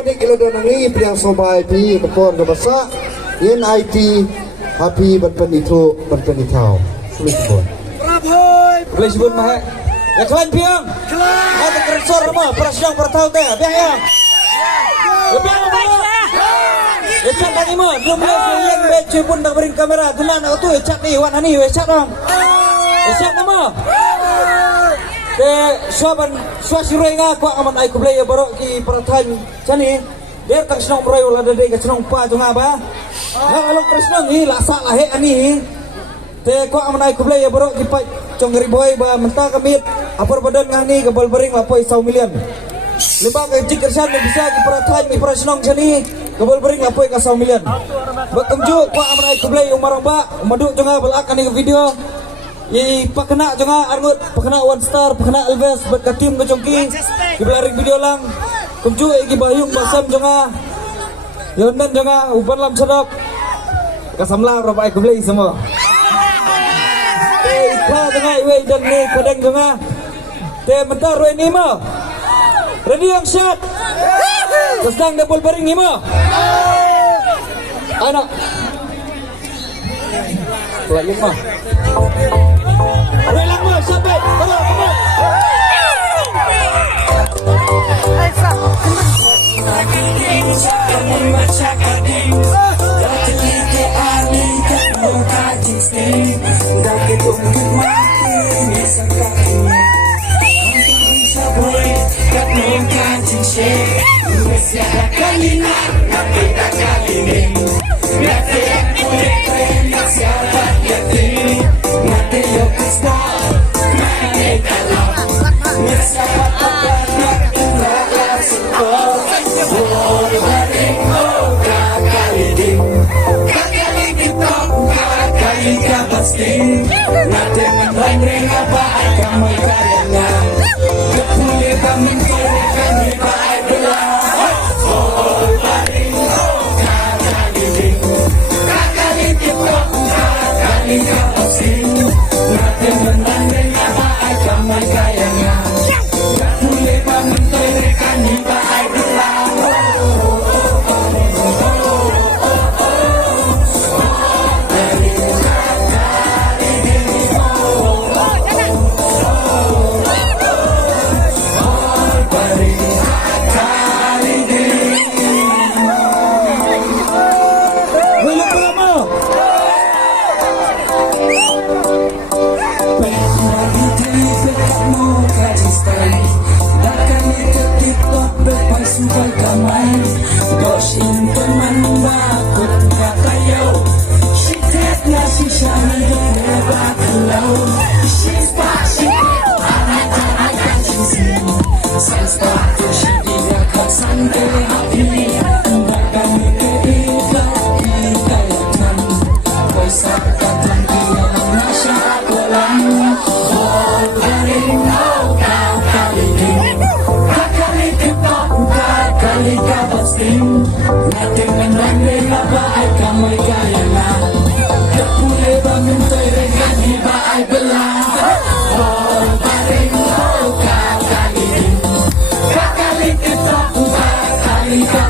Ini kilo dan ini priang sobai pi kepon ke basa yen IT happy berpenitau sulit pun boleh sebut mah ya kalian piang ada keresor mah prasidang pertau teh biang ya biang apa ya cat tadi mah dia mulai yang bece pun dah bering kamera kena nak tu cat ni warna ni cat dong cat nama te suaban suasirai nga ko aman ay kublay baro ki peratan cani der kang senong roy wala dade ka senong pa jo nga ba na along presnong hi lasa lahe ani te ko aman ay kublay baro ki pa congri boy ba menta kamit apor badan nga ni ka bolbering lapoy 1 million liba ka jik kersan bisa ki peratan mi presnong cani ka bolbering lapoy ka 1 million bakam jo ko aman ay kublay umarang ba madu jo nga balak ani ka video pakena jonga argut pakena one star pakena Alves buat ke tim ke Congki di belaring video lang kumcu iki bayung basam jonga yonan jonga uban lam sedap kasamla berapa aku beli semua ikha jonga iwe dan ni kadang jonga te mentar we ni mo ready yang shot sedang double baring ni mo anak pelayan mah relang mah sampai tolong Kakali